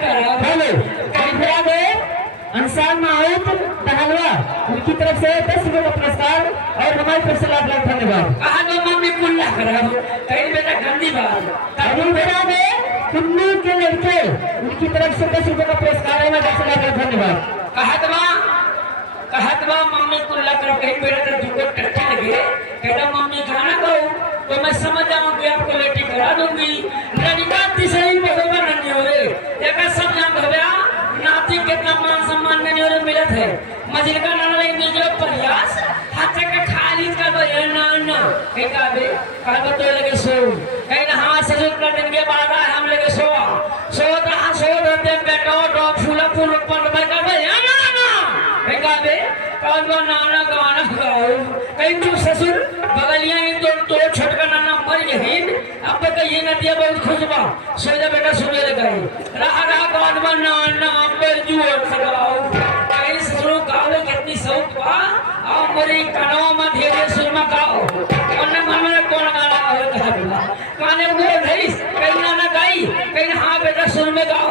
करा हेलो कहीं फिर आ गए अंसार माउत टहलवा उनकी तरफ से 10 रुपए का पुरस्कार और हमारी तरफ से लाख लाख धन्यवाद। कहा तो मम्मी कुल्ला करा कहीं बेटा गंदी बात अभी फिर आ गए कुन्नू के लड़के उनकी तरफ से 10 रुपए का पुरस्कार है हमारी तरफ से लाख लाख धन्यवाद। कहत बा मम्मी कुल्ला करा कहीं बेटा तो तुमको टट्टी लगे कहता मम्मी खाना खाओ तो मैं समझ जाऊं कि आपको लेटी करा दूंगी लड़का तीसरी बहवा नहीं हो रे देखा सब जान भव्या नाती कितना मान सम्मान नहीं हो रे मिलत है मजिल का नाना लेंगे जो प्रयास हाथ का खाली का तो ये ना कहीं का बे कहा तो लगे सो कहीं ना हाथ से कर देंगे बाबा हम लगे सो दे बेटा डॉग फूला फूल पर भाई का भाई ना कहीं का बे कहा नाना गाना गाओ कहीं तू ससुर बगलियां ही तो छोटका नाना मर गए अब तो ये न दिया बहुत खुश बा सो जा बेटा सुबह लगाई रहा गान बा नाना अंबर जुओ सगाओ कहीं ससुर गाओ कितनी शौक बा और मरी कनो में धीरे सुरमा गाओ और न मन में कौन गाना हो कहा काने वो नहीं कहीं ना गाई कहीं हां बेटा सुर में गाओ